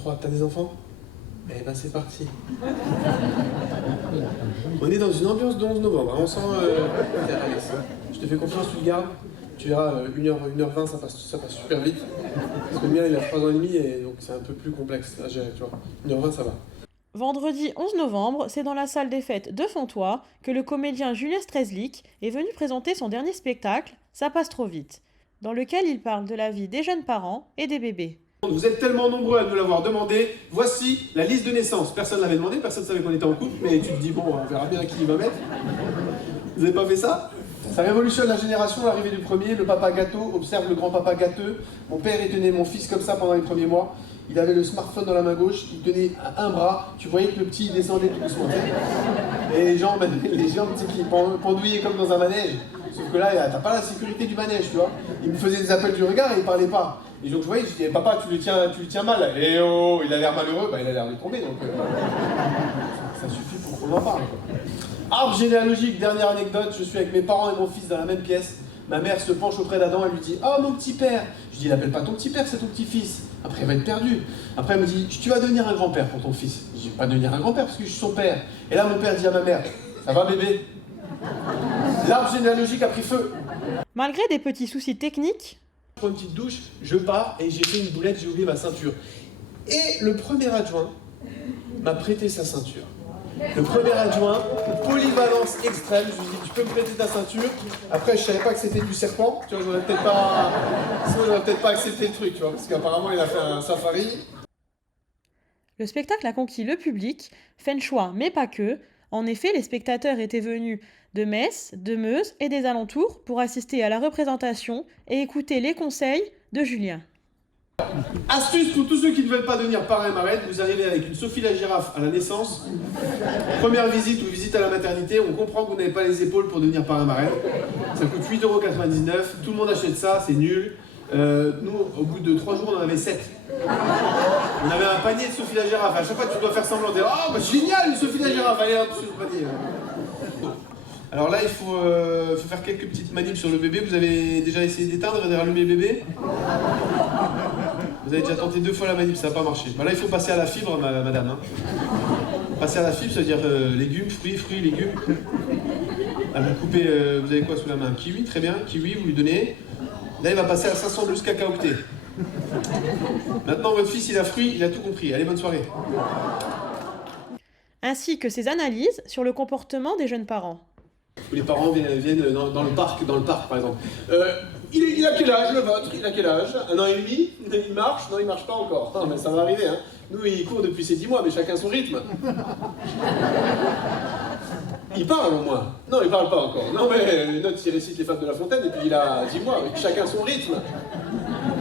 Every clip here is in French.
3, t'as des enfants? Eh ben c'est parti. On est dans une ambiance de 11 novembre, on sent je te fais confiance, tu le gardes. Tu verras, 1h20, ça passe super vite. Parce que le mien, il a 3 ans et demi, et donc c'est un peu plus complexe à gérer, tu vois. 1h20, ça va. Vendredi 11 novembre, c'est dans la salle des fêtes de Fontoy que le comédien Julien Strezlik est venu présenter son dernier spectacle, Ça passe trop vite, dans lequel il parle de la vie des jeunes parents et des bébés. Vous êtes tellement nombreux à nous l'avoir demandé, voici la liste de naissance. Personne ne l'avait demandé, personne ne savait qu'on était en couple, mais tu te dis, bon, on verra bien qui il va mettre. Vous n'avez pas fait ça? Ça révolutionne la génération, l'arrivée du premier, le papa gâteau, observe le grand-papa gâteux. Mon père, il tenait mon fils comme ça pendant les premiers mois. Il avait le smartphone dans la main gauche, il tenait un bras, tu voyais que le petit descendait tout doucement. Et les jambes qui pendouillaient comme dans un manège. Sauf que là, t'as pas la sécurité du manège, tu vois. Il me faisait des appels du regard et il parlait pas. Et donc je voyais, je disais, papa, tu le tiens mal. Et oh, il a l'air malheureux, bah il a l'air de tomber, donc ça suffit pour qu'on en parle. Arbre généalogique, dernière anecdote, je suis avec mes parents et mon fils dans la même pièce. Ma mère se penche auprès d'Adam, elle lui dit « Oh mon petit père !» Je dis « Il appelle pas ton petit père, c'est ton petit-fils. » Après, elle va être perdue. Après, elle me dit « Tu vas devenir un grand-père pour ton fils. » Je dis « Je vais pas devenir un grand-père parce que je suis son père. » Et là, mon père dit à ma mère « Ça va bébé ?» L'arbre généalogique a pris feu. Malgré des petits soucis techniques, Je prends une petite douche, je pars et j'ai fait une boulette, j'ai oublié ma ceinture. Et le premier adjoint m'a prêté sa ceinture. Le premier adjoint, polyvalence extrême, je lui ai dit tu peux me prêter ta ceinture. Après je savais pas que c'était du serpent, tu vois, j'aurais peut-être pas accepté le truc, tu vois, parce qu'apparemment il a fait un safari. le spectacle a conquis le public, Fenchois mais pas que. En effet, les spectateurs étaient venus de Metz, de Meuse et des alentours pour assister à la représentation et écouter les conseils de Julien. Astuce pour tous ceux qui ne veulent pas devenir parrain marraine, vous arrivez avec une Sophie la girafe à la naissance, première visite ou visite à la maternité, on comprend que vous n'avez pas les épaules pour devenir parrain marraine, ça coûte 8,99 €, tout le monde achète ça, c'est nul. Nous, au bout de 3 jours, on en avait 7. On avait un panier de Sophie la girafe, à chaque fois tu dois faire semblant de dire « Oh, bah, génial, une Sophie la girafe, allez hop, sur le panier !» Alors là, il faut faire quelques petites manips sur le bébé. Vous avez déjà essayé d'éteindre et de rallumer le bébé? Vous avez déjà tenté 2 fois la manip, ça n'a pas marché. Bah là, il faut passer à la fibre, madame. Hein. Passer à la fibre, ça veut dire légumes, fruits, légumes. Là, vous coupez, vous avez quoi sous la main? Kiwi, très bien. Kiwi, vous lui donnez. Là, il va passer à 512 cacaoctets. Maintenant, votre fils, il a fruit, il a tout compris. Allez, bonne soirée. Ainsi que ses analyses sur le comportement des jeunes parents. Où les parents viennent dans le parc par exemple. Il a quel âge le vôtre? Il a quel âge? 1 an et demi? Il marche? Non, il marche pas encore. Non, mais ça va arriver. Hein. Nous, il court depuis ses 10 mois, mais chacun son rythme. Il parle au moins. Non, il parle pas encore. Non, mais les notes, il récite les fables de La Fontaine, et puis il a 10 mois, mais chacun son rythme.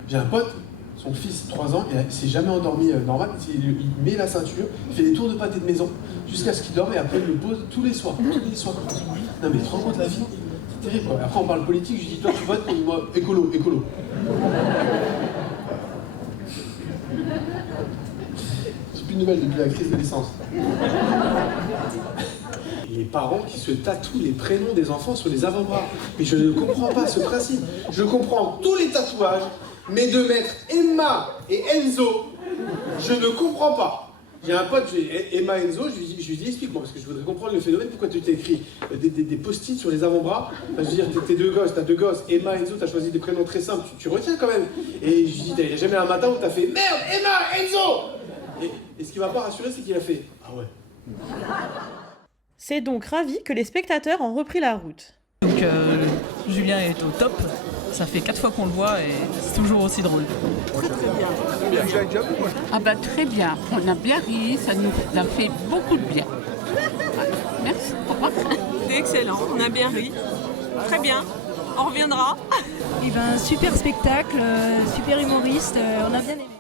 J'ai un pote, son fils, 3 ans, il s'est jamais endormi normal, il met la ceinture, il fait des tours de pâté de maison, jusqu'à ce qu'il dorme, et après il le pose tous les soirs. Non mais tu te rends compte la vie? C'est terrible quoi. Après on parle politique, je lui dis toi tu votes pour moi, écolo. J'ai plus de nouvelles depuis la crise de l'essence. Les parents qui se tatouent les prénoms des enfants sur les avant-bras. Mais je ne comprends pas ce principe. Je comprends tous les tatouages, mais de mettre Emma et Enzo, je ne comprends pas. J'ai un pote, Emma Enzo, je lui dis explique-moi, parce que je voudrais comprendre le phénomène, pourquoi tu t'es écrit des post-it sur les avant-bras. Enfin, je veux dire, t'as deux gosses, Emma Enzo, t'as choisi des prénoms très simples, tu retiens quand même. Et je lui dis, il n'y a jamais un matin où t'as fait merde, Emma Enzo. Et ce qui m'a pas rassuré, c'est qu'il a fait ah ouais. C'est donc ravi que les spectateurs ont repris la route. Donc Julien est au top, ça fait 4 fois qu'on le voit et c'est toujours aussi drôle. Très bien. Ah bah très bien, on a bien ri, ça nous a fait beaucoup de bien. Merci, au revoir. C'était excellent, on a bien ri, très bien, on reviendra. Et ben, super spectacle, super humoriste, on a bien aimé.